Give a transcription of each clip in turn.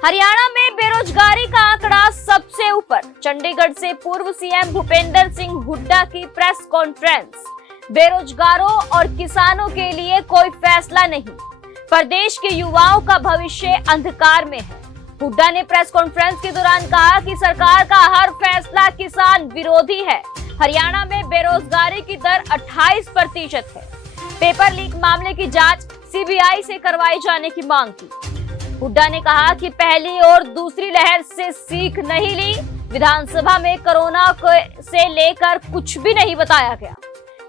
हरियाणा में बेरोजगारी का आंकड़ा सबसे ऊपर। चंडीगढ़ से पूर्व सीएम भूपेंद्र सिंह हुड्डा की प्रेस कॉन्फ्रेंस। बेरोजगारों और किसानों के लिए कोई फैसला नहीं, प्रदेश के युवाओं का भविष्य अंधकार में है। हुड्डा ने प्रेस कॉन्फ्रेंस के दौरान कहा कि सरकार का हर फैसला किसान विरोधी है। हरियाणा में बेरोजगारी की दर 28% है। पेपर लीक मामले की जांच सीबीआई से करवाई जाने की मांग की। हुड्डा ने कहा कि पहली और दूसरी लहर से सीख नहीं ली। विधानसभा में कोरोना से लेकर कुछ भी नहीं बताया गया।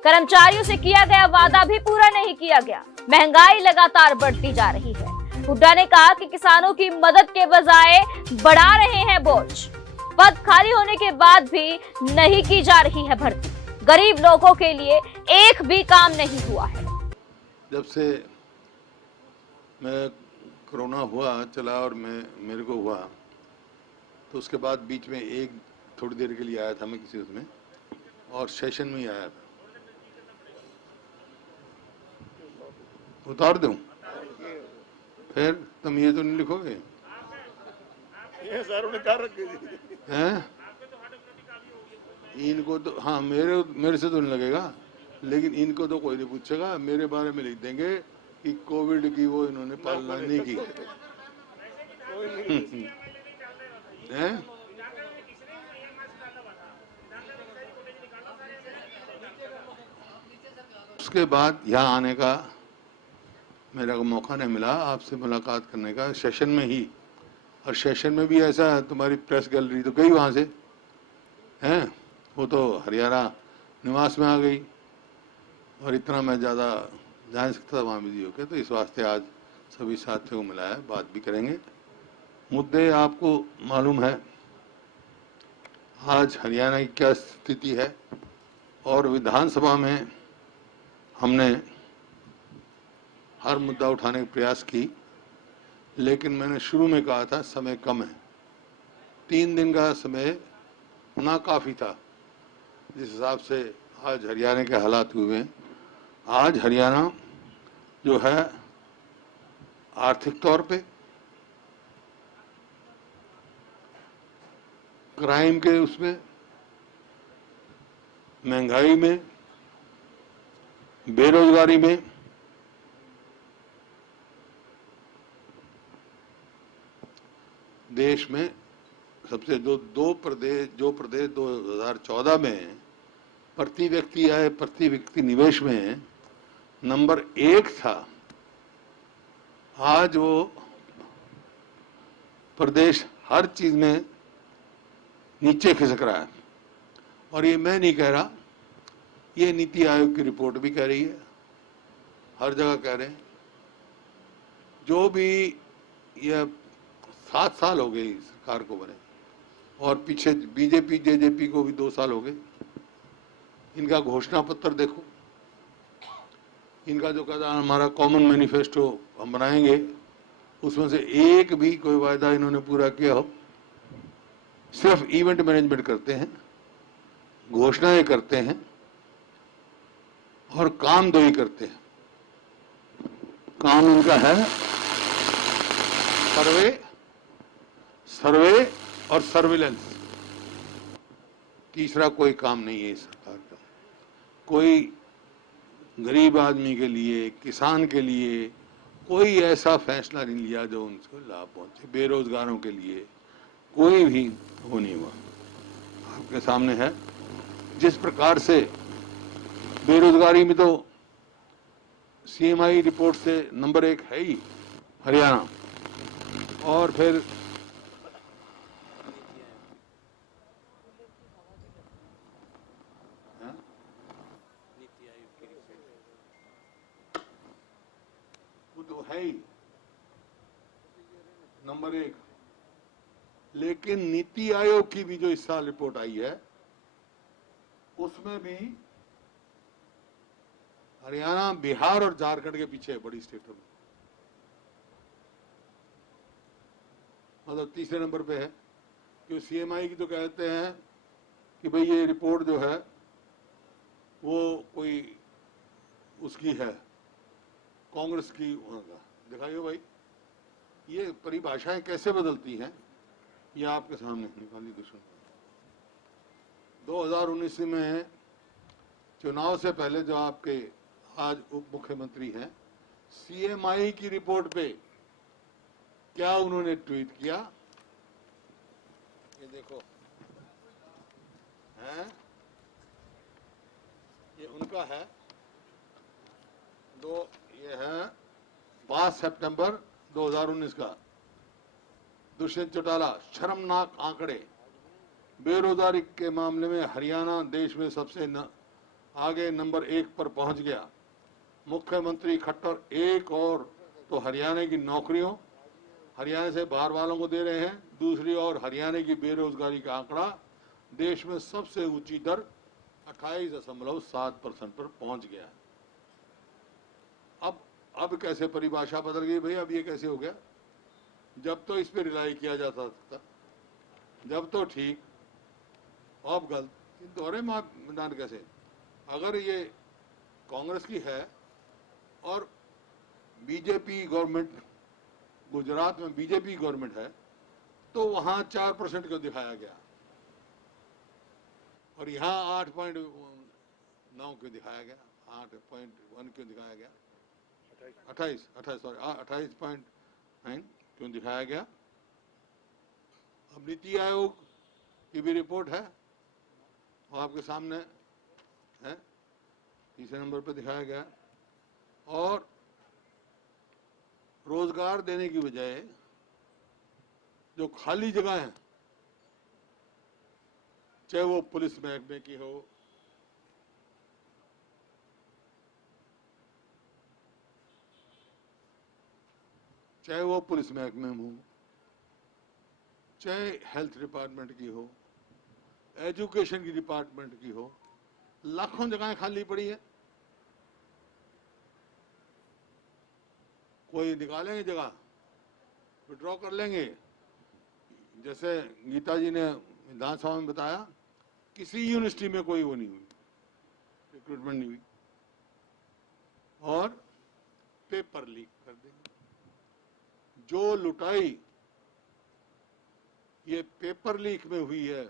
कर्मचारियों से किया गया वादा भी पूरा नहीं किया गया। महंगाई लगातार बढ़ती जा रही है। हुड्डा ने कहा कि किसानों की मदद के बजाय बढ़ा रहे हैं बोझ। पद खाली होने के बाद भी नहीं की जा रही है भर्ती। गरीब लोगों के लिए एक भी काम नहीं हुआ है। जब से मैं कोरोना हुआ चला और मेरे को हुआ तो उसके बाद बीच में एक थोड़ी देर के लिए आया था मैं किसी उसमें, और सेशन में ही आया था। उतार दूं? फिर तुम ये तो नहीं लिखोगे? ये सर उन्हें कर रखी हैं? इनको तो हाँ, मेरे से तो नहीं लगेगा, लेकिन इनको तो कोई नहीं पूछेगा। मेरे बारे में लिख देंगे कि कोविड की वो इन्होंने पालना नहीं की हैं? उसके बाद यहाँ आने का मेरा को मौका नहीं मिला आपसे मुलाकात करने का, सेशन में ही। और सेशन में भी ऐसा तुम्हारी प्रेस गैलरी तो गई वहाँ से हैं, वो तो हरियाणा निवास में आ गई, और इतना मैं ज़्यादा जा नहीं सकता वहाँ बिजी होकर। तो इस वास्ते आज सभी साथियों को मिलाया, बात भी करेंगे। मुद्दे आपको मालूम है आज हरियाणा की क्या स्थिति है, और विधानसभा में हमने हर मुद्दा उठाने का प्रयास की, लेकिन मैंने शुरू में कहा था समय कम है। 3 दिन का समय नाकाफी था जिस हिसाब से आज हरियाणा के हालात हुए हैं। आज हरियाणा जो है आर्थिक तौर पे, क्राइम के उसमें, महंगाई में, बेरोजगारी में देश में सबसे दो प्रदेश 2014 में प्रति व्यक्ति निवेश में नंबर 1 था, आज वो प्रदेश हर चीज में नीचे खिसक रहा है। और ये मैं नहीं कह रहा, ये नीति आयोग की रिपोर्ट भी कह रही है, हर जगह कह रहे हैं। जो भी ये 7 साल हो गए सरकार को बने, और पीछे बीजेपी जेजेपी को भी 2 साल हो गए। इनका घोषणा पत्र देखो, इनका जो कहता हमारा कॉमन मैनिफेस्टो हम बनाएंगे, उसमें से एक भी कोई वायदा इन्होंने पूरा किया हो। सिर्फ इवेंट मैनेजमेंट करते हैं, घोषणाएं करते हैं, और काम 2 ही करते हैं। काम इनका है सर्वे और सर्विलेंस। तीसरा कोई काम नहीं है इस सरकार का। कोई गरीब आदमी के लिए, किसान के लिए कोई ऐसा फैसला नहीं लिया जो उनको लाभ पहुंचे। बेरोजगारों के लिए कोई भी वो नहीं हुआ। आपके सामने है जिस प्रकार से बेरोजगारी में तो सीएमआई रिपोर्ट से नंबर 1 है ही हरियाणा, और फिर वो तो है ही नंबर 1। लेकिन नीति आयोग की भी जो इस साल रिपोर्ट आई है, उसमें भी हरियाणा, बिहार और झारखंड के पीछे है बड़ी स्टेटों में। मतलब तीसरे नंबर पे है। कि सीएमआई की तो कहते हैं कि भाई ये रिपोर्ट जो है वो कोई उसकी है, कांग्रेस की होगा। दिखाइए भाई, ये परिभाषाएं कैसे बदलती हैं ये आपके सामने निकाली तो सुन। 2019 में चुनाव से पहले जो आपके आज उप मुख्यमंत्री हैं, सीएमआई की रिपोर्ट पे क्या उन्होंने ट्वीट किया, ये देखो हैं, ये उनका है। ये है 5 सितंबर 2019 का। दुष्यंत चौटाला, शर्मनाक आंकड़े, बेरोजगारी के मामले में हरियाणा देश में सबसे आगे नंबर 1 पर पहुंच गया। मुख्यमंत्री खट्टर एक और तो हरियाणा की नौकरियों, हरियाणा से बाहर वालों को दे रहे हैं, दूसरी ओर हरियाणा की बेरोजगारी का आंकड़ा देश में सबसे ऊंची दर 28.7% पर पहुंच गया है। अब कैसे परिभाषा बदल गई भाई? अब ये कैसे हो गया? जब तो इस पे रिलाई किया जाता था, जब तो ठीक, अब गलत। दोहरे मैदान कैसे? अगर ये कांग्रेस की है और बीजेपी गवर्नमेंट, गुजरात में बीजेपी गवर्नमेंट है, तो वहां 4% को दिखाया गया और यहां 8.9 क्यों दिखाया गया, 8.1 क्यों दिखाया गया, 28.9 क्यों दिखाया गया? अब नीति आयोग की भी रिपोर्ट है, वो आपके सामने है, तीसरे नंबर पर दिखाया गया। और रोजगार देने की बजाय जो खाली जगह है, चाहे वो पुलिस महकमे की हो, चाहे वो पुलिस महकमे में हो, चाहे हेल्थ डिपार्टमेंट की हो, एजुकेशन की डिपार्टमेंट की हो, लाखों जगहें खाली पड़ी है। कोई निकालेंगे जगह, विड्रॉ कर लेंगे। जैसे गीता जी ने विधानसभा में बताया, किसी यूनिवर्सिटी में कोई वो नहीं हुई, रिक्रूटमेंट नहीं हुई, और पेपर लीक कर देंगे। जो लुटाई ये पेपर लीक में हुई है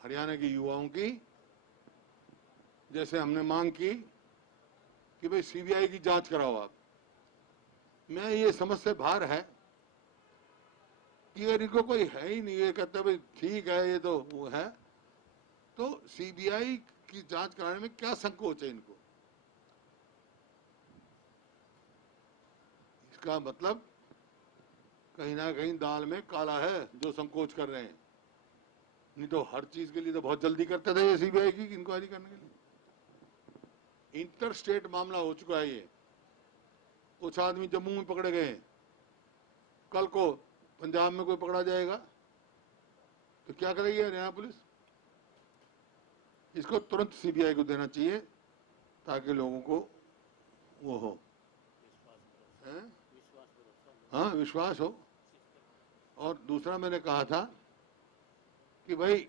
हरियाणा के युवाओं की, जैसे हमने मांग की कि भाई सीबीआई की जांच कराओ आप, मैं ये समझ से बाहर है कि इनको कोई है ही नहीं। ये कहते भाई ठीक है, ये तो वो है, तो सीबीआई की जांच कराने में क्या संकोच है इनको? इसका मतलब कहीं ना कहीं दाल में काला है जो संकोच कर रहे हैं। नहीं तो हर चीज के लिए तो बहुत जल्दी करते थे ये सीबीआई की इंक्वायरी करने के लिए। इंटर स्टेट मामला हो चुका है ये। कुछ आदमी जम्मू में पकड़े गए, कल को पंजाब में कोई पकड़ा जाएगा तो क्या करेगी हरियाणा पुलिस? इसको तुरंत सीबीआई को देना चाहिए ताकि लोगों को वो हो, हाँ, विश्वास हो। और दूसरा मैंने कहा था कि भाई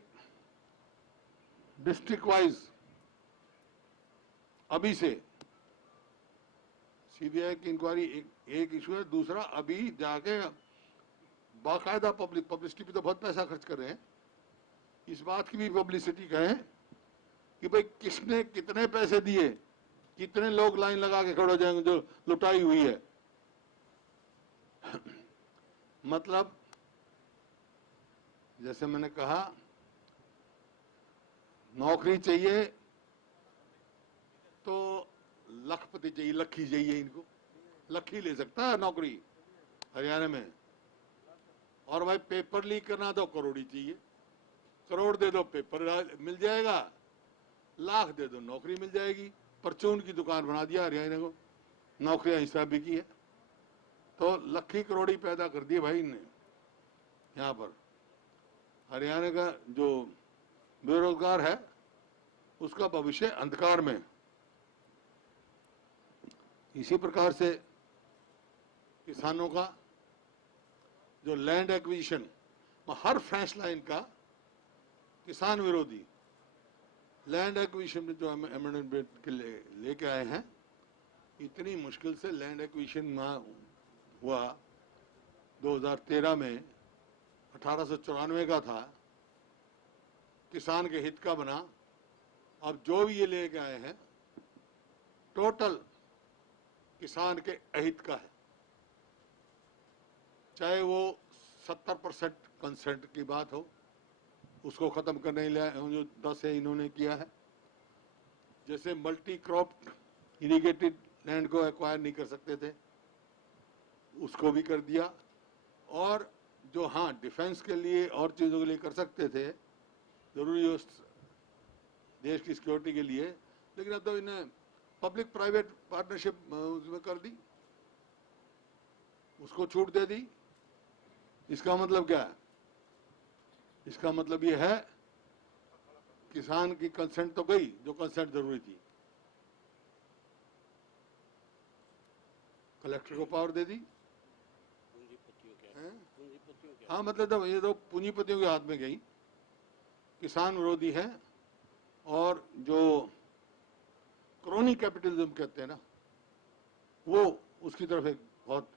डिस्ट्रिक्ट वाइज अभी से सीबीआई की इंक्वायरी एक इशू है। दूसरा, अभी जाके बाकायदा पब्लिसिटी पे तो बहुत पैसा खर्च कर रहे हैं, इस बात की भी पब्लिसिटी करें कि भाई किसने कितने पैसे दिए, कितने लोग लाइन लगा के खड़े हो जाएंगे जो लुटाई हुई है। मतलब जैसे मैंने कहा, नौकरी चाहिए तो लखपति चाहिए, लखी चाहिए। इनको लखी ले सकता है नौकरी हरियाणा में। और भाई पेपर लीक करना तो करोड़ी चाहिए, करोड़ दे दो पेपर मिल जाएगा, लाख दे दो नौकरी मिल जाएगी। परचून की दुकान बना दिया हरियाणा को, नौकरियां हिसाब भी की है, तो लखी करोड़ी पैदा कर दिए भाई इनने। यहाँ पर हरियाणा का जो बेरोजगार है उसका भविष्य अंधकार में। इसी प्रकार से किसानों का जो लैंड एक्विजिशन, हर फैसला इनका किसान विरोधी। लैंड एक्विजिशन में जो अमेंडमेंट के लेके आए हैं, इतनी मुश्किल से लैंड एक्विजिशन हुआ 2013 में 1894 का था, किसान के हित का बना। अब जो भी ये लेके आए हैं टोटल किसान के अहित का है। चाहे वो 70% कंसेंट की बात हो, उसको खत्म करने के लिए जो 10 है इन्होंने किया है। जैसे मल्टी क्रॉप इरिगेटेड लैंड को एक्वायर नहीं कर सकते थे, उसको भी कर दिया। और जो हाँ डिफेंस के लिए और चीज़ों के लिए कर सकते थे, जरूरी हो देश की सिक्योरिटी के लिए, लेकिन अब तो इन्हें पब्लिक प्राइवेट पार्टनरशिप उसमें कर दी, उसको छूट दे दी। इसका मतलब क्या है? इसका मतलब ये है किसान की कंसेंट तो गई, जो कंसेंट जरूरी थी। कलेक्टर को पावर दे दी। हाँ, मतलब तो ये तो पूंजीपतियों के हाथ में गई, किसान विरोधी है। और जो क्रोनी कैपिटलिज्म कहते हैं ना, वो उसकी तरफ एक बहुत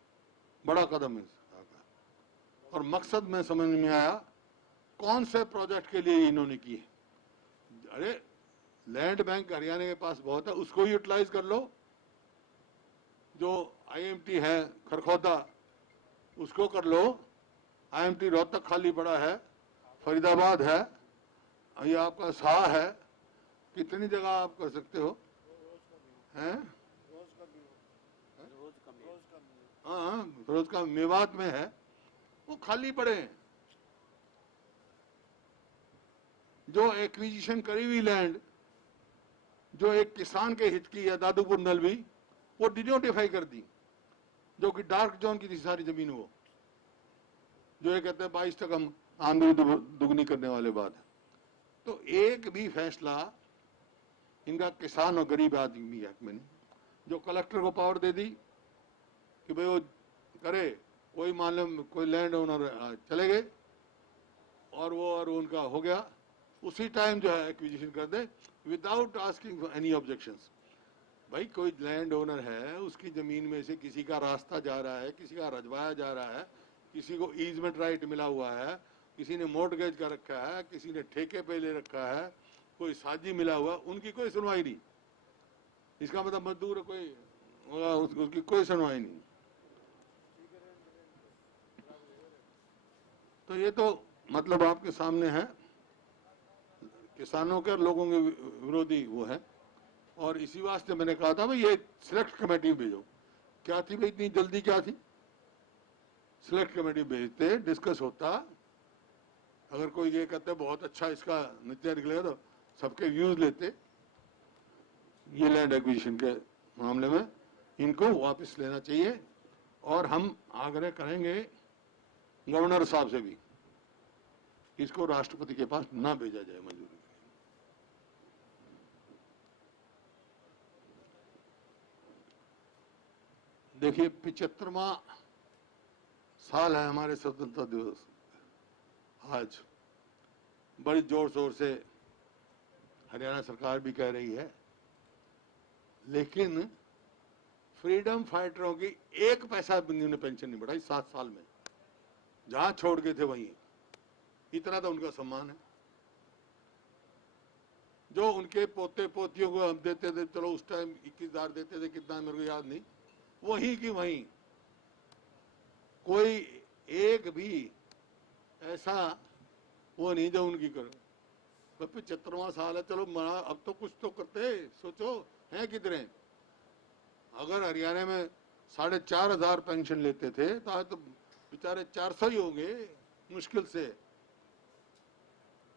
बड़ा कदम है सरकार का। और मकसद में समझ में आया कौन से प्रोजेक्ट के लिए इन्होंने किए। अरे लैंड बैंक हरियाणा के पास बहुत है, उसको यूटिलाइज कर लो। जो आईएमटी है खरखौदा, उसको कर लो। आईएमटी रोहतक खाली पड़ा है, फरीदाबाद है, ये आपका शाह है, कितनी जगह आप कर सकते हो हैं? हाँ, रोज का मेवात में है, वो खाली पड़े हैं। जो एक्विजिशन करी हुई लैंड जो एक किसान के हित की है, दादूपुर नलवी, वो डिनोटिफाई कर दी, जो कि डार्क जोन की थी सारी जमीन। वो जो ये कहते हैं 22 तक हम आमदनी दुगनी करने वाले बात है। तो एक भी फैसला इनका किसान और गरीब आदमी हक में नहीं। जो कलेक्टर को पावर दे दी कि भाई वो करे, कोई मान लो कोई लैंड ओनर चले गए और वो और उनका हो गया, उसी टाइम जो है एक्विजिशन कर दे without asking for any objections. भाई कोई लैंड ओनर है, उसकी जमीन में से किसी का रास्ता जा रहा है, किसी का रजवाया जा रहा है, किसी को ईजमेंट राइट मिला हुआ है, किसी ने मोर्टगेज कर रखा है, किसी ने ठेके पे ले रखा है, कोई साझी मिला हुआ, उनकी कोई सुनवाई नहीं। इसका मतलब मजदूर कोई उसकी कोई सुनवाई नहीं। तो ये तो मतलब आपके सामने है, किसानों के और लोगों के विरोधी वो है। और इसी वास्ते मैंने कहा था भाई ये सिलेक्ट कमेटी भेजो। क्या थी भाई इतनी जल्दी, क्या थी? सिलेक्ट कमेटी भेजते, डिस्कस होता। अगर कोई ये कहते बहुत अच्छा इसका नतीजा निकलेगा तो सबके व्यूज लेते। ये लैंड एक्विजिशन के मामले में इनको वापस लेना चाहिए। और हम आग्रह करेंगे गवर्नर साहब से भी, इसको राष्ट्रपति के पास ना भेजा जाए मंजूरी। देखिए 75वां साल है हमारे स्वतंत्रता दिवस। आज बड़ी जोर शोर से हरियाणा सरकार भी कह रही है, लेकिन फ्रीडम फाइटरों की एक पैसा भी उन्होंने पेंशन नहीं बढ़ाई 7 साल में। जहां छोड़ गए थे वहीं, इतना तो उनका सम्मान है। जो उनके पोते पोतियों को हम देते थे, चलो उस टाइम 21,000 देते थे, कितना मेरे को याद नहीं, वहीं की वहीं। कोई एक भी ऐसा वो नहीं जो उनकी करो। 75वां साल है, चलो मना, अब तो कुछ तो करते, सोचो हैं कितने। अगर हरियाणा में 4,500 पेंशन लेते थे तो आज तो बेचारे 400 ही होंगे, मुश्किल से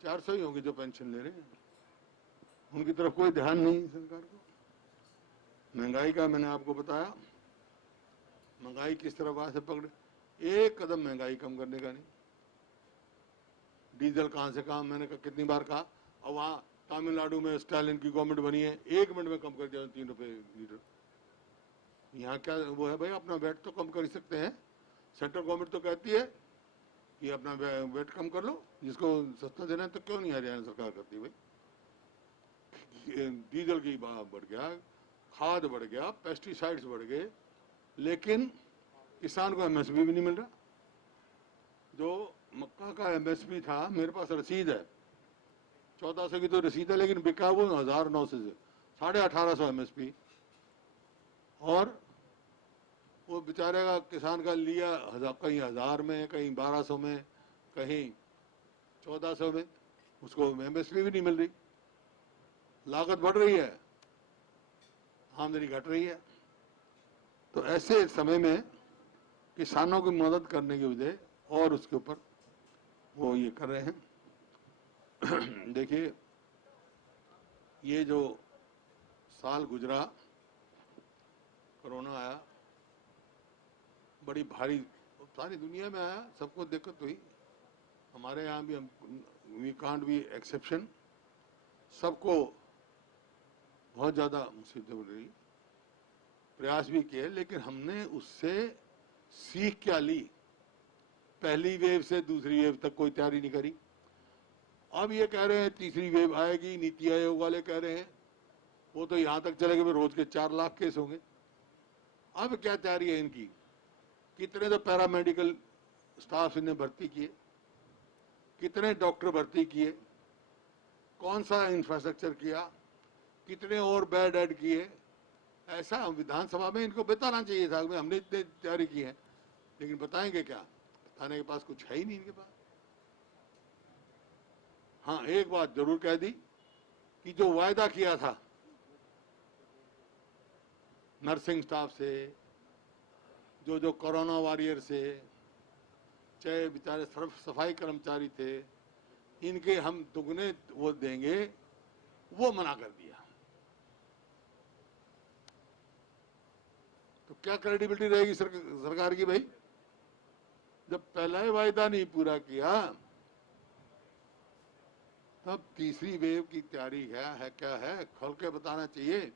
400 ही होंगे जो पेंशन ले रहे हैं। उनकी तरफ कोई ध्यान नहीं सरकार को। महंगाई का मैंने आपको बताया, महंगाई किस तरह वहां से पकड़े, एक कदम महंगाई कम करने का नहीं। डीजल कहां से कहा, मैंने कितनी बार कहा। और वहां तमिलनाडु में स्टालिन की गवर्नमेंट बनी है, 1 मिनट में कम कर दिया 3 रुपए लीटर। यहाँ क्या वो है भाई, अपना वेट तो कम कर ही सकते हैं। सेंट्रल गवर्नमेंट तो कहती है कि अपना वेट कम कर लो, जिसको सस्ता देना है, तो क्यों नहीं हरियाणा सरकार करती भाई। डीजल की भाव बढ़ गया, खाद बढ़ गया, पेस्टिसाइड्स बढ़ गए, लेकिन किसान को एमएसपी भी नहीं मिल रहा। जो मक्का का एमएसपी था, मेरे पास रसीद है, 1400 की तो रसीद है, लेकिन बिका वो 1900 से 1850 एमएसपी। और वो बेचारे का किसान का लिया कहीं 1000 में, कहीं 1200 में, कहीं 1400 में, उसको एमएसपी भी नहीं मिल रही। लागत बढ़ रही है, आमदनी घट रही है। तो ऐसे समय में किसानों की मदद करने की वजह और उसके ऊपर वो ये कर रहे हैं। देखिए, ये जो साल गुजरा, कोरोना आया, बड़ी भारी सारी दुनिया में आया, सबको दिक्कत हुई, हमारे यहाँ भी, हम वी कांट बी एक्सेप्शन। सबको बहुत ज़्यादा मुसीबतें मिल रही, प्रयास भी किए, लेकिन हमने उससे सीख क्या ली? पहली वेव से दूसरी वेव तक कोई तैयारी नहीं करी। अब ये कह रहे हैं तीसरी वेव आएगी, नीति आयोग वाले कह रहे हैं, वो तो यहां तक चले गए रोज के 4 लाख केस होंगे। अब क्या तैयारी है इनकी? कितने तो पैरामेडिकल स्टाफ इन्हें भर्ती किए, कितने डॉक्टर भर्ती किए, कौन सा इंफ्रास्ट्रक्चर किया, कितने और बेड ऐड किए। ऐसा विधानसभा में इनको बताना चाहिए था कि हमने इतनी तैयारी की है, लेकिन बताएंगे क्या? बताने के पास कुछ है ही नहीं इनके पास। हाँ, एक बात जरूर कह दी कि जो वायदा किया था नर्सिंग स्टाफ से, जो कोरोना वॉरियर से, चाहे बेचारे सफाई कर्मचारी थे, इनके हम दुगने वो देंगे, वो मना कर दिया। तो क्या क्रेडिबिलिटी रहेगी सरकार की भाई? जब पहला ही वायदा नहीं पूरा किया, तब तीसरी वेव की तैयारी है क्या है, खोल के बताना चाहिए।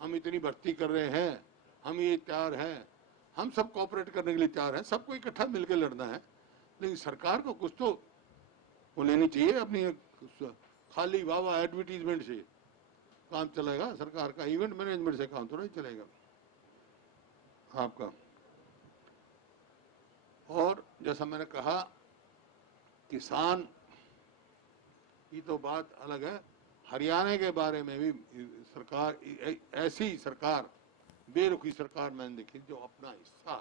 हम इतनी भर्ती कर रहे हैं, हम ये तैयार हैं, हम सब कोऑपरेट करने के लिए तैयार हैं, सबको इकट्ठा मिलकर लड़ना है। लेकिन सरकार को कुछ तो वो लेनी चाहिए अपनी। खाली वाह एडवर्टीजमेंट से काम चलेगा सरकार का? इवेंट मैनेजमेंट से काम तो नहीं चलेगा आपका। और जैसा मैंने कहा, किसान की तो बात अलग है। हरियाणा के बारे में भी सरकार, ऐसी सरकार, बेरुखी सरकार मैंने देखी जो अपना हिस्सा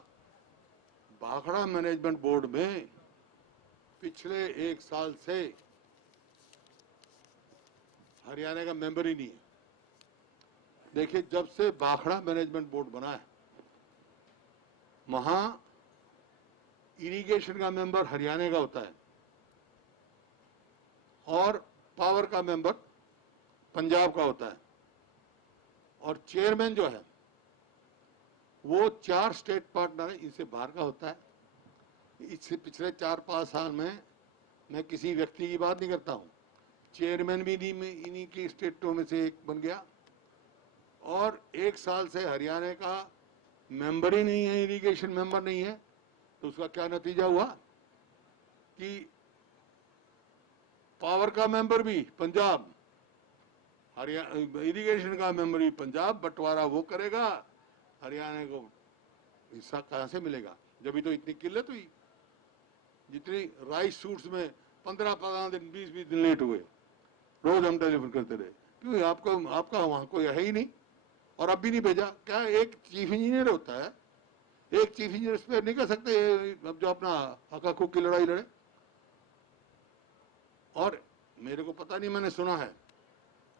भाखड़ा मैनेजमेंट बोर्ड में पिछले 1 साल से हरियाणा का मेंबर ही नहीं है। देखिए, जब से भाखड़ा मैनेजमेंट बोर्ड बना है, वहां इरिगेशन का मेंबर हरियाणा का होता है और पावर का मेंबर पंजाब का होता है, और चेयरमैन जो है वो 4 स्टेट पार्टनर है, इनसे बाहर का होता है। इससे पिछले 4-5 साल में मैं किसी व्यक्ति की बात नहीं करता हूं, चेयरमैन भी इन्हीं की स्टेटों में से एक बन गया। और 1 साल से हरियाणा का मेंबर ही नहीं है, इरिगेशन मेंबर नहीं है। तो उसका क्या नतीजा हुआ कि पावर का मेंबर भी पंजाब, हरियाणा इरिगेशन का मेंबर भी पंजाब, बंटवारा वो करेगा, हरियाणा को हिस्सा कहां से मिलेगा? जब भी तो इतनी किल्लत हुई, जितनी राइस सूट्स में 15-15 दिन, 20-20 दिन लेट हुए, रोज हम टेलीफोन करते रहे, क्यों? आपका वहां कोई है ही नहीं, और अब भी नहीं भेजा। क्या एक चीफ इंजीनियर होता है, एक चीफ इंजीनियर पे नहीं कर सकते अब जो अपना हक हकूक की लड़ाई लड़े? और मेरे को पता नहीं, मैंने सुना है,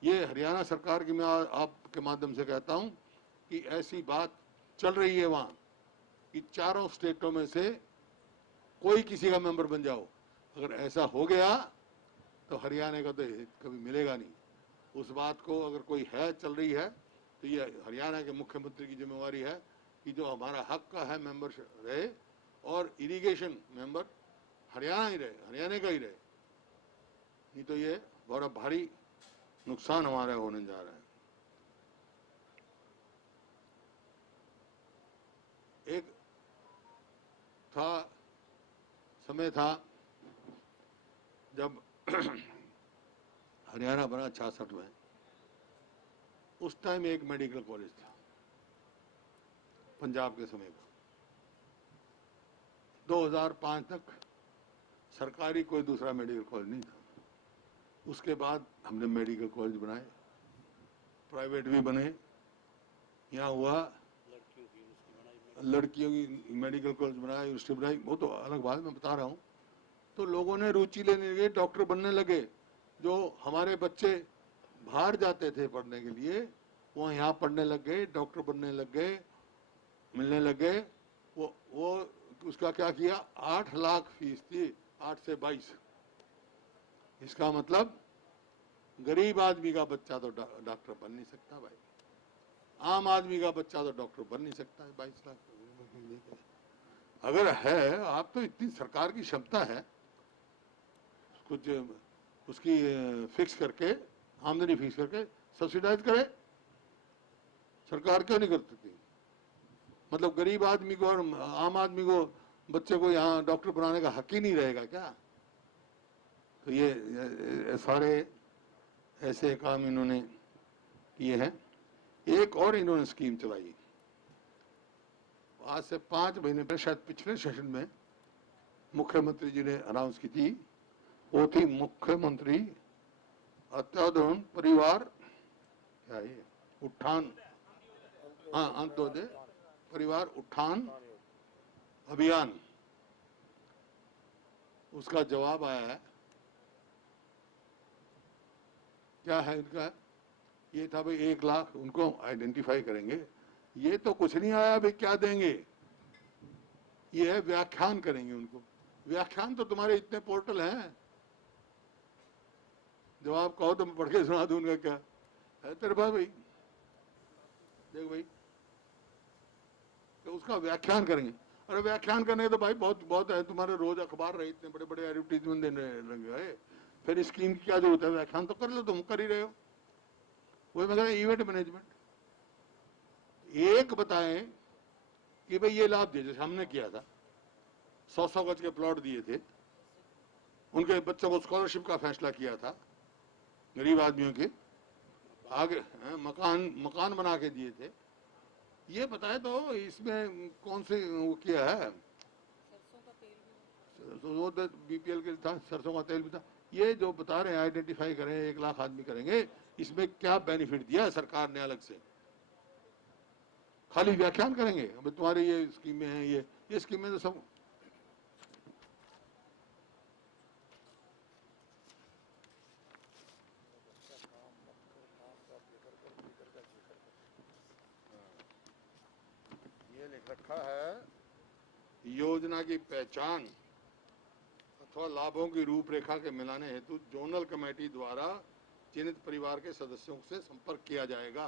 ये हरियाणा सरकार की मैं आपके माध्यम से कहता हूं कि ऐसी बात चल रही है वहां कि चारों स्टेटों में से कोई किसी का मेंबर बन जाओ। अगर ऐसा हो गया तो हरियाणा का तो कभी मिलेगा नहीं। उस बात को अगर कोई है चल रही है तो ये हरियाणा के मुख्यमंत्री की जिम्मेवारी है कि जो हमारा हक का है मेंबर रहे, और इरिगेशन मेंबर हरियाणा ही रहे, हरियाणा का ही रहे, नहीं तो ये बड़ा भारी नुकसान हमारा होने जा रहा है। एक समय था जब हरियाणा बना 66 में, उस टाइम एक मेडिकल कॉलेज था पंजाब के समय पर। 2005 तक सरकारी कोई दूसरा मेडिकल कॉलेज नहीं था। उसके बाद हमने मेडिकल कॉलेज बनाए, प्राइवेट भी बने। यहाँ हुआ लड़कियों की मेडिकल कॉलेज बनाया, यूनिवर्सिटी बनाई, वो तो अलग बात मैं बता रहा हूँ। तो लोगों ने रुचि लेने लगे, डॉक्टर बनने लगे। जो हमारे बच्चे बाहर जाते थे पढ़ने के लिए, वो यहाँ पढ़ने लग गए, डॉक्टर बनने लग गए, मिलने लग गए। वो उसका क्या किया, 8 लाख फीस थी, 8 से 22। इसका मतलब गरीब आदमी का बच्चा तो डॉक्टर बन नहीं सकता भाई, आम आदमी का बच्चा तो डॉक्टर बन नहीं सकता है 22 लाख। अगर है आप तो, इतनी सरकार की क्षमता है कुछ उसकी फिक्स करके, आमदनी फिक्स करके सब्सिडाइज करे। सरकार क्यों नहीं कर सकती? मतलब गरीब आदमी को और आम आदमी को, बच्चे को यहाँ डॉक्टर बनाने का हक ही नहीं रहेगा क्या? तो ये सारे ऐसे काम इन्होंने किए हैं। एक और इन्होंने स्कीम चलाई, आज से 5 महीने पहले, शायद पिछले सेशन में मुख्यमंत्री जी ने अनाउंस की थी। वो थी मुख्यमंत्री अत्याधुनिक परिवार, क्या ये उत्थान, हाँ, अंत्योदय परिवार उत्थान अभियान। उसका जवाब आया है। क्या है इनका? ये था भाई 1 लाख उनको आइडेंटिफाई करेंगे। ये तो कुछ नहीं आया भाई, क्या देंगे? ये है व्याख्यान करेंगे उनको। व्याख्यान तो तुम्हारे इतने पोर्टल हैं, जब आप कहो तो मैं पढ़ के सुना दूं उनका। क्या है तेरे पास भाई? देख भाई, तो उसका व्याख्यान करेंगे। अरे व्याख्यान करने तो भाई बहुत बहुत है, तुम्हारे रोज अखबार रहे, इतने बड़े बड़े एडवर्टीजमेंट देने लग गए, फिर स्कीम की क्या जरूरत है? व्याख्यान तो कर लो, तुम कर ही रहे हो। वही मैं कह रहा हूं, इवेंट मैनेजमेंट एक बताएं कि भाई ये लाभ दिए, जैसे हमने किया था, 100 गज के प्लॉट दिए थे, उनके बच्चों को स्कॉलरशिप का फैसला किया था, गरीब आदमियों के आगे मकान बना के दिए थे। ये बताए तो इसमें कौन से वो किया है? सरसों का तेल बीपीएल के था, सरसों का तेल भी था। ये जो बता रहे हैं आइडेंटिफाई करें, 1 लाख आदमी करेंगे, इसमें क्या बेनिफिट दिया है सरकार ने अलग से? खाली व्याख्यान करेंगे अब तुम्हारी ये स्कीमें हैं, ये स्कीमें तो सब ये लिख रखा है, योजना की पहचान अथवा लाभों की रूपरेखा के मिलाने हेतु जोनल कमेटी द्वारा चिन्हित परिवार के सदस्यों से संपर्क किया जाएगा।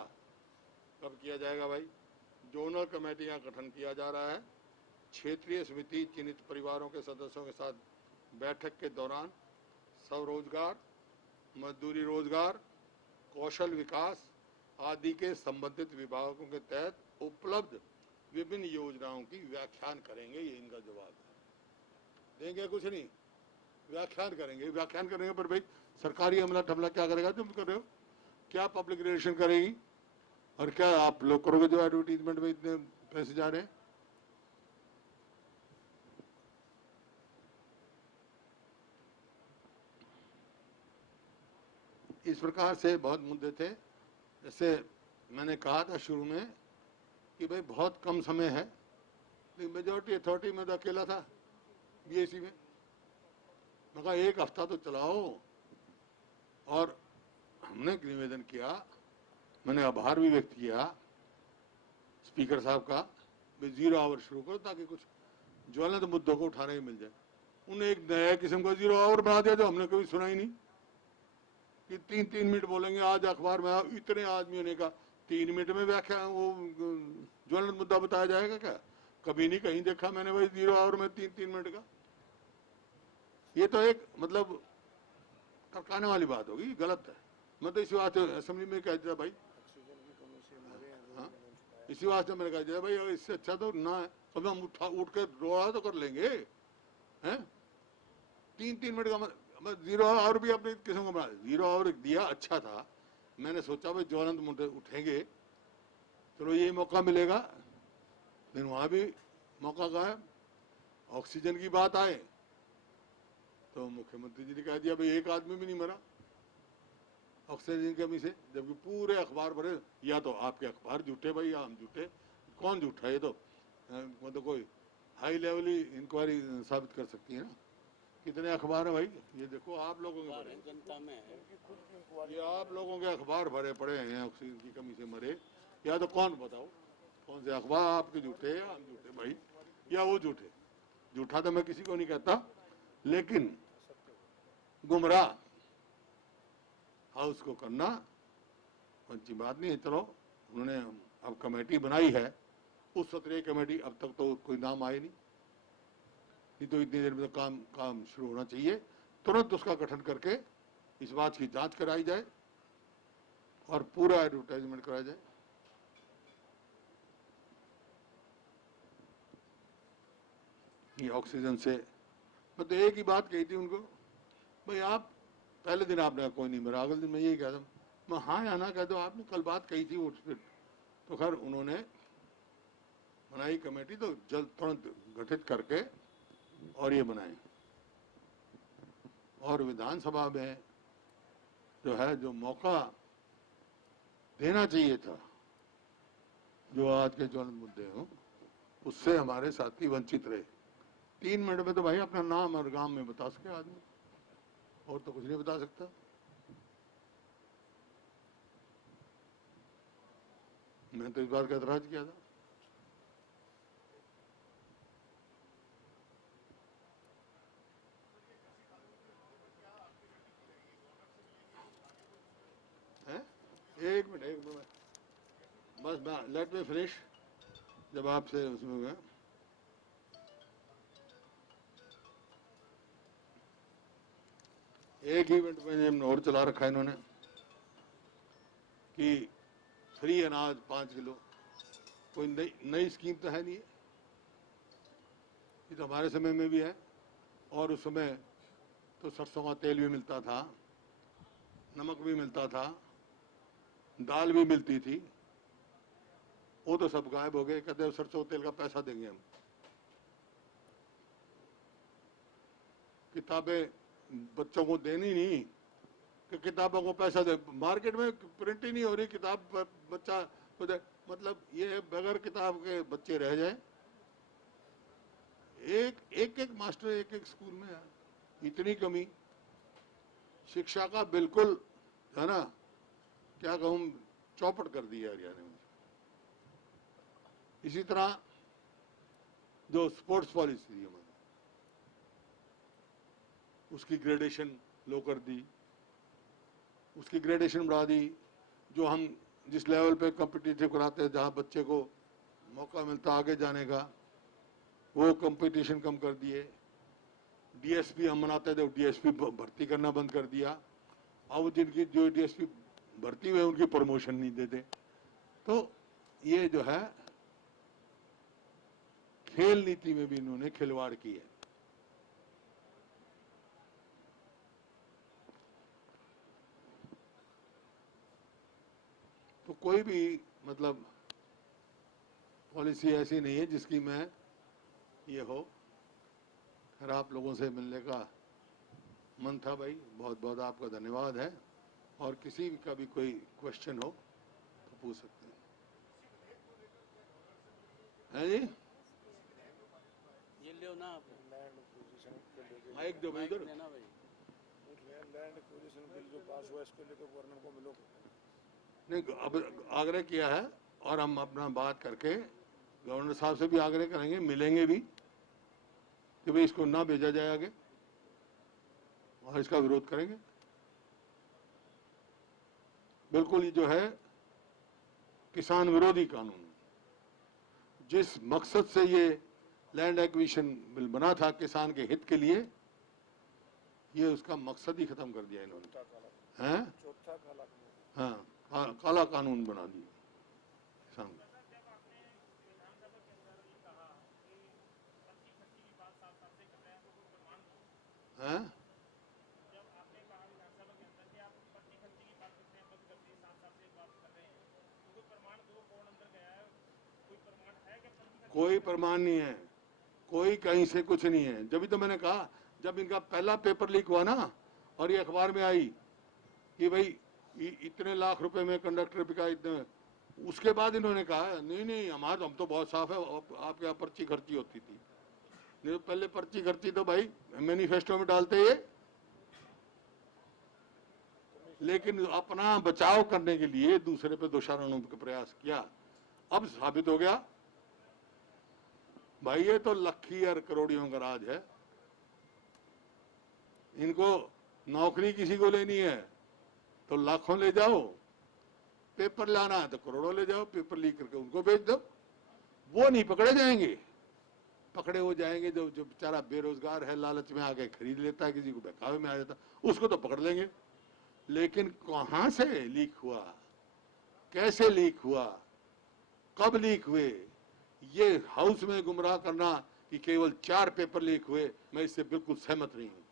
कब किया जाएगा भाई? जोनल कमेटी का गठन किया जा रहा है। क्षेत्रीय समिति चिन्हित परिवारों के सदस्यों के साथ बैठक के दौरान स्वरोजगार, मजदूरी रोजगार, कौशल विकास आदि के संबंधित विभागों के तहत उपलब्ध विभिन्न योजनाओं की व्याख्यान करेंगे। ये इनका जवाब है। देंगे कुछ नहीं, व्याख्यान करेंगे। व्याख्यान करने पर भाई सरकारी अमला ठमला क्या करेगा? तुम कर रहे हो क्या? पब्लिक रिलेशन करेगी, और क्या आप लोग करोगे जो एडवर्टीजमेंट में इतने पैसे जा रहे हैं? इस प्रकार से बहुत मुद्दे थे। जैसे मैंने कहा था शुरू में कि भाई बहुत कम समय है, लेकिन मेजोरिटी अथॉरिटी में तो अकेला था बीएससी में। मैं कहा 1 हफ्ता तो चलाओ, और हमने निवेदन किया, मैंने आभार भी व्यक्त किया स्पीकर साहब का, भाई 0 आवर शुरू करो ताकि कुछ ज्वलंत मुद्दों को उठाने ही मिल जाए। उन्हें एक नया किस्म का 0 आवर बना दिया जो हमने कभी सुना ही नहीं, कि 3-3 मिनट बोलेंगे। आज अखबार में इतने आदमियों ने कहा 3 मिनट में व्याख्या वो ज्वलंत मुद्दा बताया जाएगा क्या? कभी नहीं कहीं देखा मैंने भाई 0 आवर में 3-3 मिनट का। ये तो एक मतलब करकाने वाली बात होगी, गलत है। मैं तो इसी वास्ते असेंबली में कह दिया भाई, हाँ, इसी वास्ते मैंने कह दिया भाई इससे अच्छा तो ना है, कभी हम उठ कर रोड़ा तो कर लेंगे हैं। 3-3 मिनट का मैं 0 आवर भी अपनी किस्म का बना, 0 आवर दिया अच्छा था। मैंने सोचा भाई ज्वलंत मुद्दे उठेंगे, चलो ये मौका मिलेगा, लेकिन वहां भी मौका का है। ऑक्सीजन की बात आए तो मुख्यमंत्री जी ने कह दिया भाई एक आदमी भी नहीं मरा ऑक्सीजन की कमी से, जबकि पूरे अखबार भरे। या तो आपके अखबार झूठे भाई या हम झूठे, कौन झूठा है? ये तो मतलब कोई हाई लेवल ही इंक्वायरी साबित कर सकती है ना। कितने अखबार है भाई, ये देखो आप लोगों के भरे, जनता में है। ये आप लोगों के अखबार भरे पड़े हैं ऑक्सीजन की कमी से मरे। या तो कौन बताओ कौन से अखबार आपके झूठे या हम झूठे भाई, या वो झूठे? झूठा तो मैं किसी को नहीं कहता, लेकिन गुमराह हाउस को करना अच्छी बात नहीं है। चलो उन्होंने अब कमेटी बनाई है, उस सत्रीय कमेटी, अब तक तो कोई नाम आए नहीं तो इतनी देर में तो काम शुरू होना चाहिए। तुरंत उसका गठन करके इस बात की जांच कराई जाए और पूरा एडवर्टाइजमेंट कराया जाए। ये ऑक्सीजन से मैं तो एक ही बात कही थी उनको, भाई आप पहले दिन आपने कोई नहीं मरा, अगले दिन मैं यही कहता हूँ, मैं हाँ या ना कह दो, आपने कल बात कही थी उस पर। तो खैर उन्होंने बनाई कमेटी, तो जल्द तुरंत गठित करके और ये बनाए। और विधानसभा में जो है, जो मौका देना चाहिए था, जो आज के ज्वलंत मुद्दे हों, उससे हमारे साथी वंचित रहे। 3 मिनट में तो भाई अपना नाम और गांव में बता सके आदमी, और तो कुछ नहीं बता सकता। मैं तो इस बार का एतराज किया था। हैं? एक मिनट बस लेट मी फिनिश। जब आपसे उसमें हुआ, एक इवेंट में और चला रखा है इन्होंने कि फ्री अनाज 5 किलो। कोई नई स्कीम तो है नहीं, ये तो हमारे समय में भी है, और उस समय तो सरसों का तेल भी मिलता था, नमक भी मिलता था, दाल भी मिलती थी। वो तो सब गायब हो गए। कहते सरसों तेल का पैसा देंगे हम। किताबें बच्चों को देनी नहीं कि किताबों को पैसा दे, मार्केट में प्रिंट ही नहीं हो रही किताब, बच्चा मतलब ये बगैर किताब के बच्चे रह जाए। एक मास्टर एक स्कूल में है, इतनी कमी शिक्षा का, बिल्कुल है ना, क्या कहूँ, चौपट कर दिया हरियाणा में। इसी तरह जो स्पोर्ट्स पॉलिसी थी हमारी, उसकी ग्रेडेशन लो कर दी, उसकी ग्रेडेशन बढ़ा दी। जो हम जिस लेवल पे कॉम्पिटिटिव कराते हैं, जहाँ बच्चे को मौका मिलता आगे जाने का, वो कंपटीशन कम कर दिए। डीएसपी हम बनाते थे, डीएसपी भर्ती करना बंद कर दिया। अब जिनकी जो डीएसपी भर्ती हुए उनकी प्रमोशन नहीं देते। तो ये जो है खेल नीति में भी इन्होंने खिलवाड़ की है। तो कोई भी मतलब पॉलिसी ऐसी नहीं है जिसकी मैं ये हो। खैर आप लोगों से मिलने का मन था भाई, बहुत बहुत आपका धन्यवाद है। और किसी का भी कोई क्वेश्चन हो तो पूछ सकते हैं जी। ये लियो ना आप, लैंड एक्विजिशन को लेके, माइक दो भाई इधर। लेना भाई। लैंड एक्विजिशन बिल जो पास हुआ इसको लेकर गवर्नर को मिलो। नहीं, अब आग्रह किया है और हम अपना बात करके गवर्नर साहब से भी आग्रह करेंगे, मिलेंगे भी कि भाई इसको ना भेजा जाए आगे, और इसका विरोध करेंगे। बिल्कुल ये जो है किसान विरोधी कानून, जिस मकसद से ये लैंड एक्विजिशन बिल बना था किसान के हित के लिए, ये उसका मकसद ही खत्म कर दिया इन्होंने। हैं? चौथा काला हाँ, काला कानून बना दिया किसान। हैं? कोई प्रमाण नहीं है, कोई कहीं से कुछ नहीं है। जब भी तो मैंने कहा जब इनका पहला पेपर लीक हुआ ना और ये अखबार में आई कि भाई इतने लाख रुपए में कंडक्टर बिका, इतने, उसके बाद इन्होंने कहा नहीं नहीं हमारा हम तो बहुत साफ है, आपके यहाँ पर्ची खर्ची होती थी। नहीं, पहले पर्ची खर्ची तो भाई मैनिफेस्टो में डालते ये, लेकिन अपना बचाव करने के लिए दूसरे पे दोषारोपण का प्रयास किया। अब साबित हो गया भाई ये तो लखी और करोड़ियों का राज है। इनको नौकरी किसी को लेनी है तो लाखों ले जाओ, पेपर लाना है तो करोड़ों ले जाओ, पेपर लीक करके उनको भेज दो। वो नहीं पकड़े जाएंगे, पकड़े हो जाएंगे जो जो बेचारा बेरोजगार है, लालच में आके खरीद लेता है, किसी को बहकावे में आ जाता, उसको तो पकड़ लेंगे। लेकिन कहां से लीक हुआ, कैसे लीक हुआ, कब लीक हुए, ये हाउस में गुमराह करना कि केवल 4 पेपर लीक हुए, मैं इससे बिल्कुल सहमत नहीं हूं।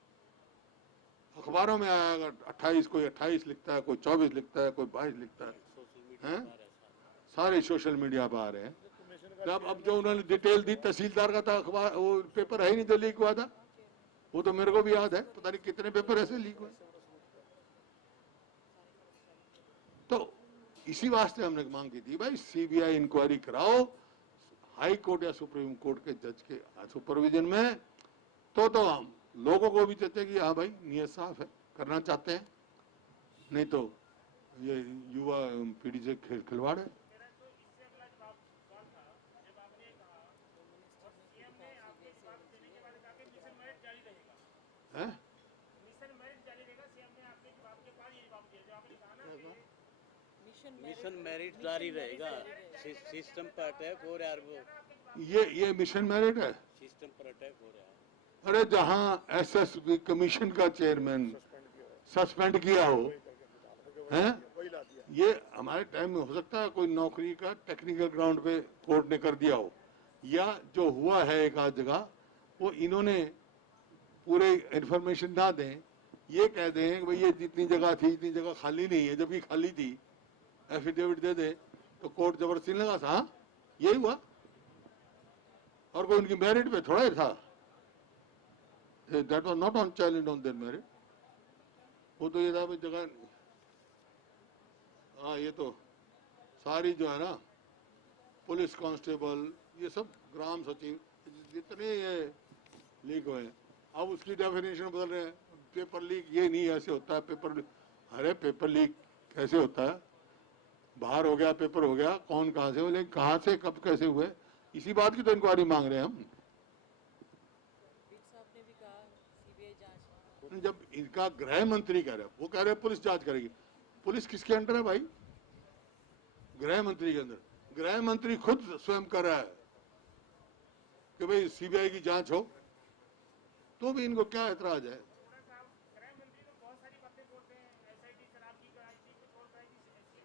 अखबारों में आया अगर 28, कोई 28 लिखता है, कोई 24 लिखता है, कोई 22 लिखता है, सारे सोशल मीडिया पर आ रहे हैं। अब जो उन्होंने डिटेल दी तहसीलदार का था, अखबार वो पेपर है ही नहीं जो लीक हुआ था, वो तो मेरे को भी याद है, पता नहीं कितने पेपर ऐसे लीक हुए। तो इसी वास्ते हमने मांग की थी भाई सीबीआई इंक्वायरी कराओ हाई कोर्ट या सुप्रीम कोर्ट के जज के सुपरविजन में, तो हम लोगों को भी चाहते कि हाँ भाई नियत साफ है, करना चाहते हैं, नहीं तो ये युवा पीढ़ी से खिलवाड़ है। मिशन मेरिट जारी रहेगा, सिस्टम पर अटैक हो रहा है, वो ये मिशन मेरिट है, सिस्टम पर अटैक हो रहा है। अरे जहां एसएसबी कमीशन का चेयरमैन सस्पेंड किया हो हैं, ये हमारे टाइम में हो सकता है कोई नौकरी का टेक्निकल ग्राउंड पे कोर्ट ने कर दिया हो, या जो हुआ है एक आध जगह वो इन्होंने पूरे इन्फॉर्मेशन ना दें, ये कह दें कि भाई ये जितनी जगह थी इतनी जगह खाली नहीं है, जबकि खाली थी, एफिडेविट दे दे तो कोर्ट जबरदस्ती लगा था। हाँ यही हुआ, और कोई उनकी मेरिट पे थोड़ा ही था, that was not on challenge on their merit. वो तो ये था भाई जगह, हाँ ये तो सारी जो है ना पुलिस कांस्टेबल, ये सब ग्राम सचिव जितने ये लीक हुए हैं, अब उसकी डेफिनेशन बदल रहे हैं। पेपर लीक ये नहीं ऐसे होता है, पेपर, अरे पेपर लीक कैसे होता है, बाहर हो गया पेपर हो गया, कौन कहां से, लेकिन कहां से कब कैसे हुए, इसी बात की तो इंक्वायरी मांग रहे हैं हम। जब इनका गृह मंत्री कह रहे हैं, वो कह रहे हैं पुलिस जांच करेगी, पुलिस किसके अंडर है भाई, गृह मंत्री के अंदर। गृह मंत्री खुद स्वयं कर रहा है कि भाई सीबीआई की जांच हो, तो भी इनको क्या ऐतराज है।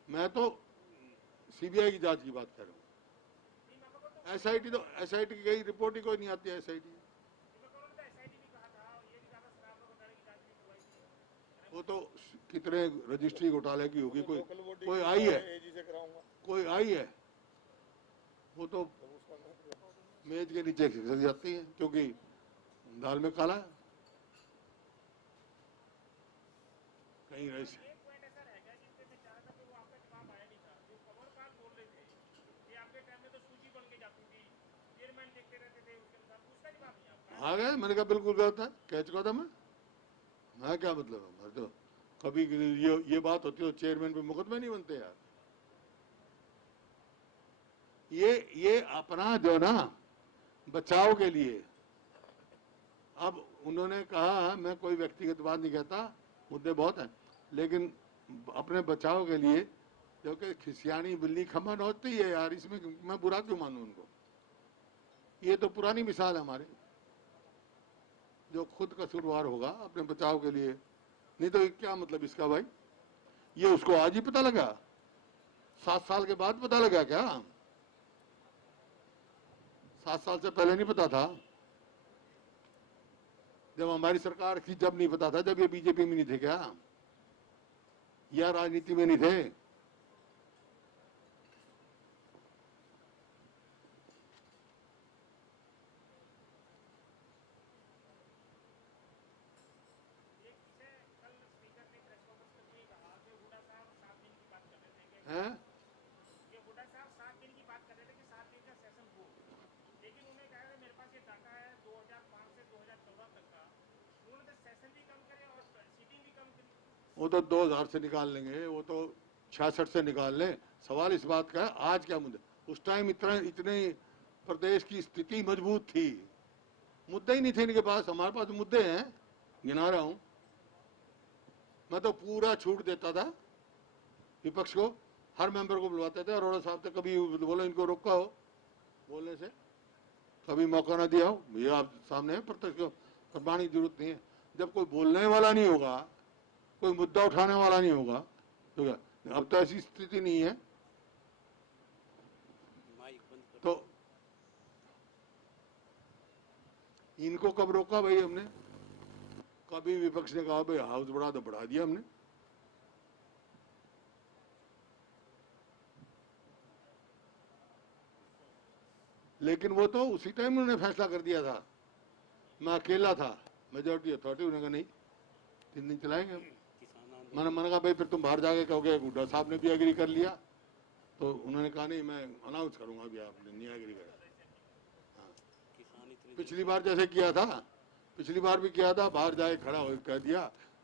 मैं तो सीबीआई की जांच की बात कर रहा हूँ, एसआईटी तो एसआईटी की गई रिपोर्ट ही कोई नहीं आती है एसआईटी, वो तो कितने रजिस्ट्री घोटाले की होगी, कोई आई है, कोई आई है, वो तो मेज के नीचे खिसक जाती है क्योंकि दाल में काला है कहीं ऐसे। आ गए, मैंने कहा बिल्कुल गलत है, कह चुका था मैं क्या मतलब है, मैं तो कभी ये बात होती है तो चेयरमैन पे मुकदमे नहीं बनते यार। ये अपना जो ना बचाव के लिए, अब उन्होंने कहा मैं कोई व्यक्तिगत बात नहीं कहता, मुद्दे बहुत हैं, लेकिन अपने बचाव के लिए जो कि खिसियानी बिल्ली खमन होती है यार, इसमें मैं बुरा क्यों मानूं उनको। ये तो पुरानी मिसाल है हमारे, जो खुद कसूरवार होगा अपने बचाव के लिए, नहीं तो क्या मतलब इसका भाई। ये उसको आज ही पता लगा, 7 साल के बाद पता लगा क्या, 7 साल से पहले नहीं पता था, जब हमारी सरकार थी जब नहीं पता था, जब ये बीजेपी में नहीं थे क्या, या राजनीति में नहीं थे। वो तो 2000 से निकाल लेंगे, वो तो 66 से निकाल लें। सवाल इस बात का है आज क्या मुद्दा। उस टाइम इतने प्रदेश की स्थिति मजबूत थी, मुद्दे ही नहीं थे इनके पास। हमारे पास मुद्दे हैं, गिना रहा हूं। मैं तो पूरा छूट देता था विपक्ष को, हर मेंबर को बुलवाते थे। अरोड़ा साहब से कभी बोलो इनको रोका हो बोलने से, कभी मौका ना दिया हो। ये आप सामने है, प्रत्यक्ष करवाने की जरूरत नहीं है। जब कोई बोलने वाला नहीं होगा, कोई मुद्दा उठाने वाला नहीं होगा तो क्या, अब तो ऐसी स्थिति नहीं है। माइक बंद कर। तो इनको कब रोका भाई हमने? कभी विपक्ष ने कहा भाई हाउस बढ़ा तो बढ़ा दिया हमने। लेकिन वो तो उसी टाइम उन्होंने फैसला कर दिया था। मैं अकेला था, मेजोरिटी अथॉरिटी, उन्होंने कहा नहीं 3 दिन चलाएंगे हम। किसान आंदोलन मैंने कहा भाई फिर तुम बाहर जाके कहोगे। हुड्डा साहब ने भी एग्री कर लिया, तो उन्होंने कहा नहीं मैं अनाउंस करूंगा अभी, आपने नहीं एग्री करा। किसान इतने पिछली बार जैसे किया था, पिछली बार भी किया था, बाहर जाके खड़ा हो कह दिया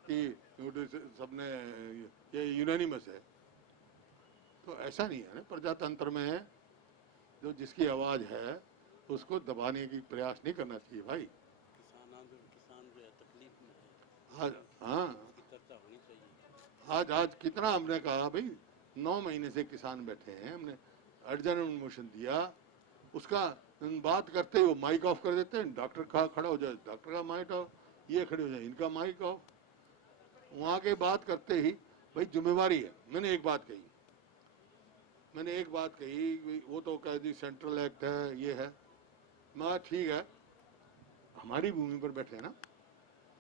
कि सबने ये यूनानिमस है। तो ऐसा नहीं है ना, प्रजातंत्र में जो जिसकी आवाज है उसको दबाने की प्रयास नहीं करना चाहिए भाई। किसान आंदोलन, किसान जो है तकलीफ में है, आज हाँ, इसकी चर्चा होनी चाहिए। आज कितना हमने कहा भाई, 9 महीने से किसान बैठे हैं, हमने अर्जेंट मोशन दिया, उसका बात करते ही वो माइक ऑफ कर देते हैं। डॉक्टर खड़ा हो जाए, डॉक्टर का माइक ऑफ, ये खड़े हो जाए, इनका माइक ऑफ। वहां के बात करते ही भाई जिम्मेवारी है। मैंने एक बात कही, वो तो कह दी सेंट्रल एक्ट है, ये है। मैं ठीक है, हमारी भूमि पर बैठे हैं ना,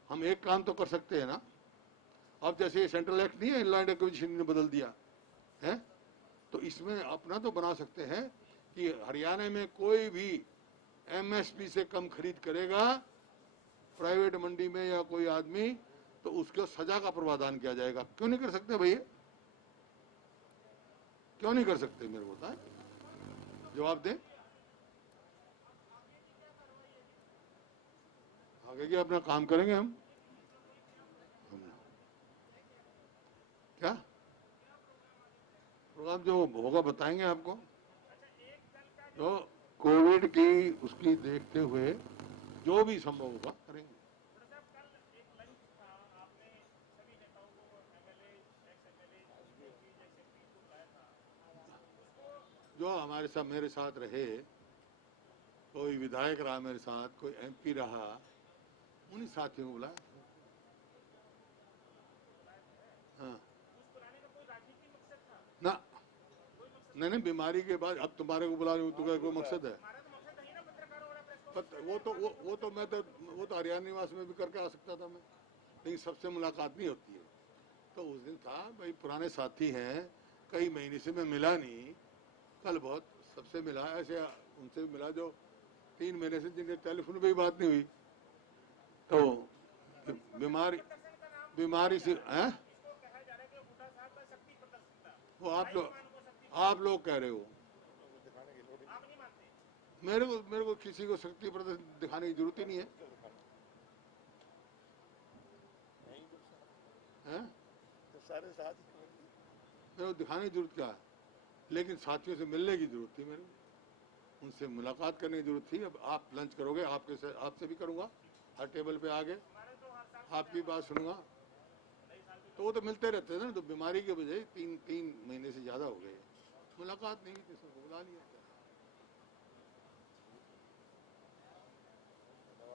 हम एक काम तो कर सकते हैं ना। अब जैसे ये सेंट्रल एक्ट नहीं है, लैंड एक्विजिशन ने बदल दिया है, तो इसमें अपना तो बना सकते हैं कि हरियाणा में कोई भी एमएसपी से कम खरीद करेगा प्राइवेट मंडी में या कोई आदमी, तो उसको सजा का प्रावधान किया जाएगा। क्यों नहीं कर सकते भैया? क्यों नहीं कर सकते? मेरे को बताएं, जवाब दें। आगे क्या अपना काम करेंगे हम क्या प्रोग्राम जो होगा बताएंगे आपको। तो कोविड की उसकी देखते हुए जो भी संभव होगा करेंगे। जो हमारे साथ मेरे साथ रहे, कोई विधायक रहा मेरे साथ, कोई एमपी रहा, उन्हीं साथियों को बुलाया। हाँ ना, नहीं बीमारी के बाद अब तुम्हारे को बुला रही हूँ, तुम्हारा कोई मकसद है? वो तो हरियाणा निवास में भी करके आ सकता था मैं, लेकिन सबसे मुलाकात नहीं होती है। तो उस दिन था भाई, पुराने साथी हैं, कई महीने से मैं मिला नहीं, कल बहुत सबसे मिला, ऐसे उनसे मिला जो 3 महीने से जिनके टेलीफोन पे ही बात नहीं हुई। तो बीमारी से हैं, वो आप लोग कह रहे हो। मेरे को किसी को शक्ति प्रदर्शन दिखाने की जरूरत ही नहीं है, हैं? सारे साथ मेरे को दिखाने की जरूरत क्या है? लेकिन साथियों से मिलने की जरूरत थी, मेरे को उनसे मुलाकात करने की जरूरत थी। अब आप लंच करोगे, आपसे भी करूंगा, हर टेबल पे आगे आपकी बात सुनूंगा। तो वो तो मिलते रहते हैं ना। तो बीमारी के वजह 3 महीने से ज्यादा हो गए, मुलाकात नहीं हुई, किसी को बुला लिया।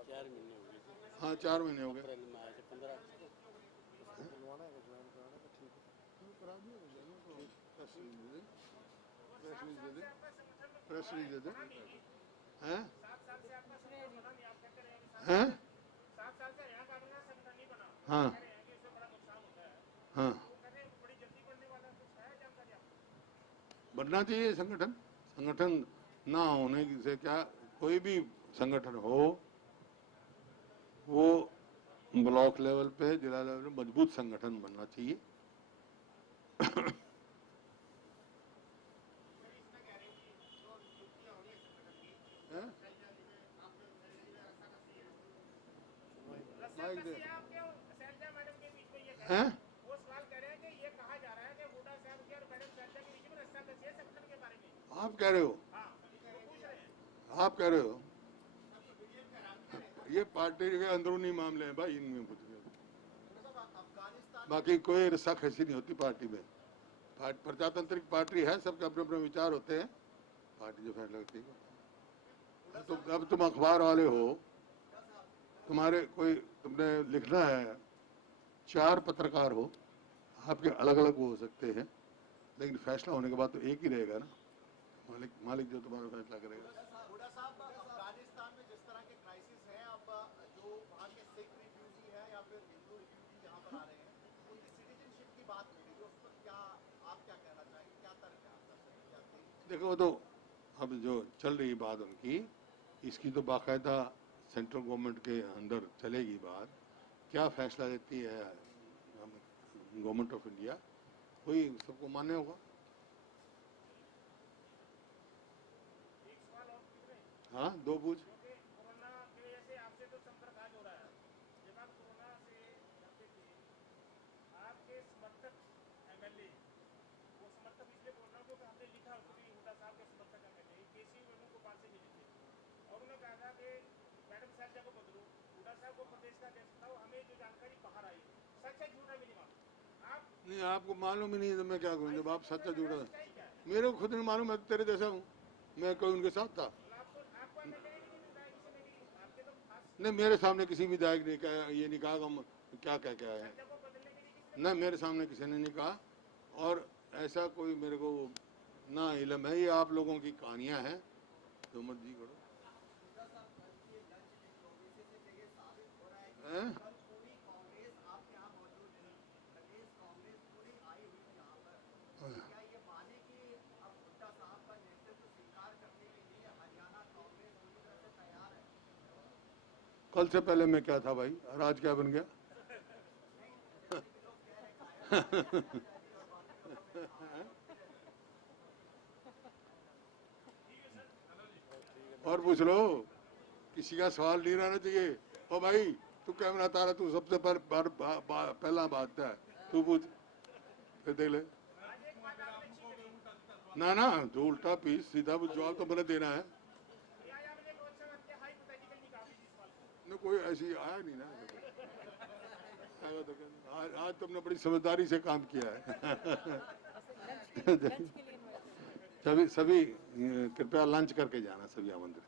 4 महीने हो गए। हाँ 4 महीने हो गए। अप्रैल में आए थे 15। बुलवाना है, ज्वाइन कराना है, ठीक है। करा दिया तो प्रेस रिलीज दे दे हैं? हैं? हाँ हाँ, बढ़ना चाहिए संगठन। संगठन ना होने से क्या, कोई भी संगठन हो, वो ब्लॉक लेवल पे, जिला लेवल पे मजबूत संगठन बनना चाहिए। माइक दे हैं? आप कह रहे हो, आप कह रहे हो ये पार्टी के अंदरूनी मामले हैं भाई, इनमें कुछ नहीं। बाकी कोई रस्साकशी नहीं होती पार्टी में। प्रजातांत्रिक पार्टी है, सबके अपने अपने विचार होते हैं, पार्टी जो फैसला करती है। तो अब तुम अखबार वाले हो, तुम्हारे कोई तुमने लिखना है, 4 पत्रकार हो, आपके अलग अलग वो हो सकते हैं, लेकिन फैसला होने के बाद तो एक ही रहेगा ना, मालिक जो तुम्हारा फैसला करेगा। हुड्डा साहब, अफगानिस्तान में जिस तरह के क्राइसिस हैं, अब जो वहाँ के सिख रिफ्यूजी हैं या फिर हिंदू रिफ्यूजी यहाँ पर आ रहे हैं, उनकी सिटीजनशिप की बात हो रही है, उस पर क्या आप क्या कहना चाहेंगे, क्या तर्क है आपका? देखो तो अब जो चल रही बात उनकी, इसकी तो बाकायदा सेंट्रल गवर्नमेंट के अंदर चलेगी बात, क्या फैसला देती है गवर्नमेंट ऑफ इंडिया, वही सबको मान्य होगा। हाँ, 2 पूछ। कोरोना की वजह से आपसे तो संपर्क आज हो रहा है, जब आप कोरोना से लड़ते थे, आपके समर्थक एमएलए, वो समर्थक इसलिए बोल रहा हूँ क्योंकि हमने लिखा कि हुड्डा साहब के समर्थक एमएलए केसी वेणुगोपाल से मिले थे और उन्होंने कहा था कि मैडम साहब को बदलो, हुड्डा साहब को प्रदेश का अध्यक्ष था, हमें जो जानकारी बाहर आई, सच है झूठा मेरी बात, आप नहीं, आपको मालूम ही नहीं तो मैं क्या करूँ, जब आप सच्चा झूठा, मेरे को खुद नहीं मालूम, मैं तेरे जैसा हूँ, मैं कोई उनके साथ था। नहीं, मेरे सामने किसी विधायक ने कहा, ये नहीं कहा हम क्या कह के आए हैं, नहीं मेरे सामने किसी ने नहीं कहा, और ऐसा कोई मेरे को ना इल्म है, ये आप लोगों की कहानियां हैं, तो मत जी करो। कल से पहले मैं क्या था भाई, और आज क्या बन गया? और पूछ लो, किसी का सवाल नहीं रहना चाहिए। ओ भाई, तू कैमरा तारा, तू सबसे पहला बात है, तू पूछ, फिर देख ले। ना ना, जो उल्टा पीस सीधा जवाब तो मैंने देना है ना, कोई ऐसी आया नहीं ना, आएगा तो आज तुमने बड़ी समझदारी से काम किया है। सभी कृपया लंच करके जाना, सभी आमंत्रित।